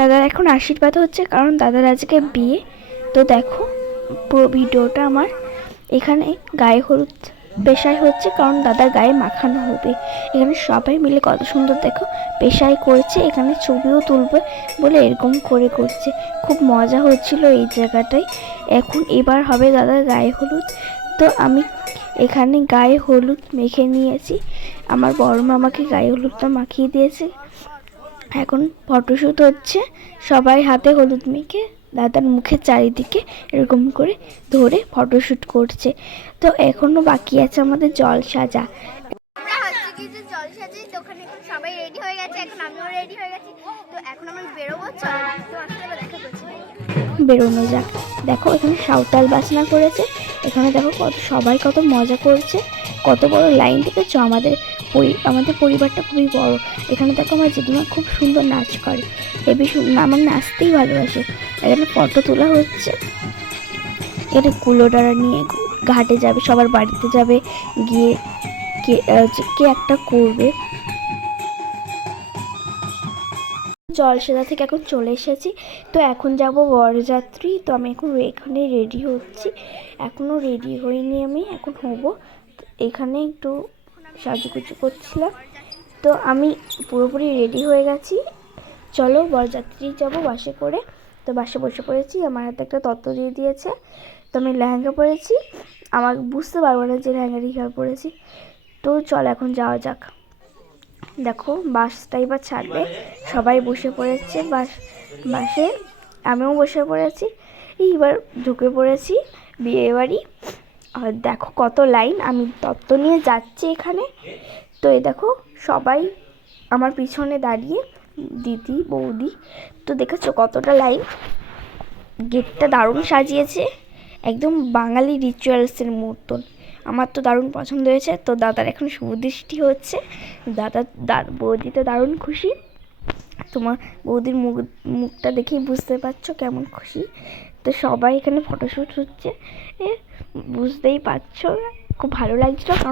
দাদার এখন আশীর্বাদ হচ্ছে, কারণ দাদার আজকে বিয়ে। তো দেখো, পুরো ভিডিওটা আমার এখানে গায়ে হলুদ পেশাই হচ্ছে, কারণ দাদার গায়ে মাখানো হবে। এখানে সবাই মিলে কত সুন্দর দেখো পেশাই করছে, এখানে ছবিও তুলবে বলে এরকম করে করছে। খুব মজা হচ্ছিল এই জায়গাটায়। এখন এবার হবে দাদার গায়ে হলুদ। তো আমি এখানে গায়ে হলুদ মেখে নিয়েছি। আমার বড় মামাকে গায়ে হলুদটা মাখিয়ে দিয়েছে। এখন ফটোশ্যুট হচ্ছে। সবাই হাতে হলুদ মেখে দাদার মুখের চারিদিকে এরকম করে ধরে ফটোশ্যুট করছে। তো এখনও বাকি আছে আমাদের জল সাজা। সবাই রেডি হয়ে গেছে এখন আমিও রেডি হয়ে গেছি। তো এখন আমরা বেরোবো চলো তো আসলে আবার দেখা করছি। বেরোনো যাক। দেখো এখানে সাঁওতাল বাসনা করেছে। এখানে দেখো কত সবাই কত মজা করছে। কত বড় লাইন দেখেছ? আমাদের আমাদের পরিবারটা খুবই বড়। এখানে দেখো আমার জেঠিমা খুব সুন্দর নাচ করে। সুন্দর আমার নাচতেই ভালোবাসে। এখানে ফটো তোলা হচ্ছে। এখানে কুলোডারা নিয়ে ঘাটে যাবে, সবার বাড়িতে যাবে, গিয়ে কে কে একটা করবে। জলসেদা থেকে এখন চলে এসেছি। তো এখন যাব বরযাত্রী। তো আমি এখন এখানে রেডি হচ্ছি। এখনও রেডি হইনি আমি, এখন হব এখানে একটু সাজুগুজু করছিলাম। তো আমি পুরোপুরি রেডি হয়ে গেছি। চলো বরযাত্রী যাব বাসে করে। তো বাসে বসে পড়েছি, আমার হাতে একটা তত্ত্ব দিয়ে দিয়েছে। তো আমি লেহেঙ্গা পরেছি। আমার বুঝতে পারব না যে লেহেঙ্গাটি কীভাবে পরেছি। তো চল এখন যাওয়া যাক। দেখো বাসটা এবার ছাড়বে। সবাই বসে পড়েছে বাস, বাসে। আমিও বসে পড়েছি। এইবার ঢুকে পড়েছি বিয়ে বাড়ি আর দেখো কত লাইন, আমি তত্ত্ব নিয়ে যাচ্ছি এখানে। তো এই দেখো, সবাই আমার পিছনে দাঁড়িয়ে, দিদি, বৌদি, তো দেখেছ কতটা লাইন? গেটটা দারুণ সাজিয়েছে, একদম বাঙালি রিচুয়ালসের মতন। আমার তো দারুণ পছন্দ হয়েছে, তো দাদার এখন সুদৃষ্টি হচ্ছে। দাদা দাদ বৌদি তো দারুণ খুশি। তোমার বৌদির মুখ, মুখটা দেখেই বুঝতে পারছ কেমন খুশি। তো সবাই এখানে ফটোশ্যুট হচ্ছে। বুঝতেই পারছ। খুব ভালো লাগছিল।